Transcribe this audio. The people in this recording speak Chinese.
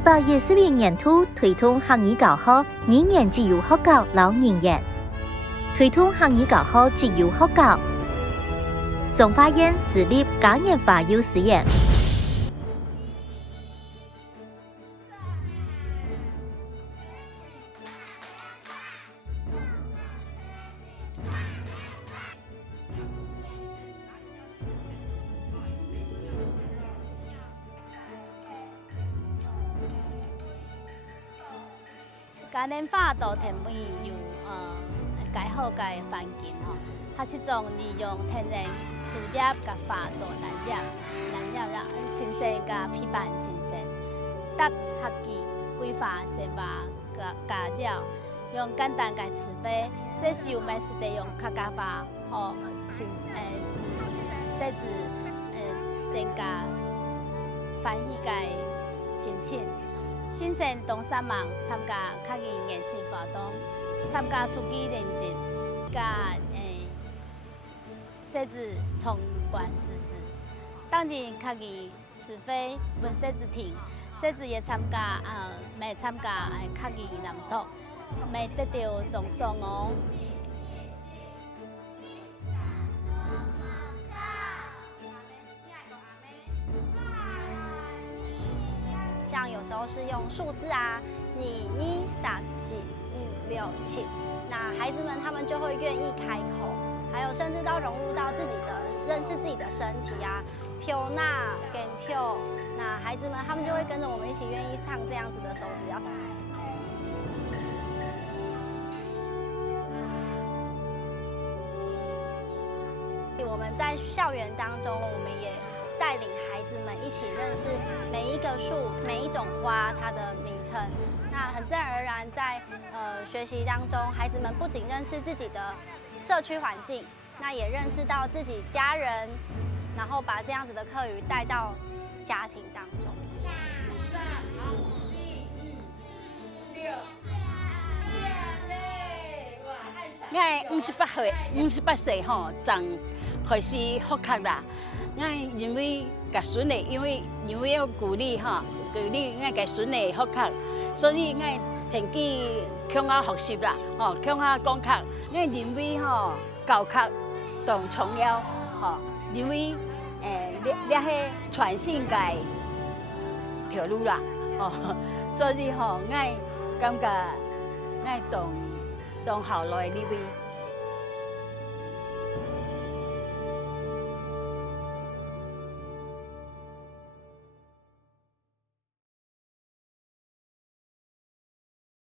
120年初推动客語教學，2年自由學教老年人，推動客語教學自由學教。中華院設立嘉年華幼稚園。嘉年华都提供有介好介环境吼，它是种利用天然树叶甲花做燃料新鲜甲批判新鲜，搭学期规划生活加料，用简单介施肥，这是有咩是得用客家话吼新设置增加欢喜介心情。新生同三忙参加客语演习活动，参加出击认证，甲设置冲关设置。当然客语除非本设置停，设置也参加未参加客语南投，未得到奖赏哦。像有时候是用数字啊，1、2、3、4、5、6、7，那孩子们他们就会愿意开口，还有甚至到融入到自己的认识自己的身体啊，跳那跟跳，那孩子们他们就会跟着我们一起愿意唱这样子的手指谣。我们在校园当中，我们也带领孩子们一起认识每一个树、每一种花它的名称。那很自然而然在学习当中，孩子们不仅认识自己的社区环境，那也认识到自己家人，然后把这样子的课语带到家庭当中。我58岁吼，正开始学客啦。我认为甲孙的，因为要鼓励吼，我甲孙的学客，所以我提起向我学习啦，吼，向我讲客。我认为吼，教客同重要，吼，认为了是传承界条路啦，吼，所以吼，我感觉我同校内里位。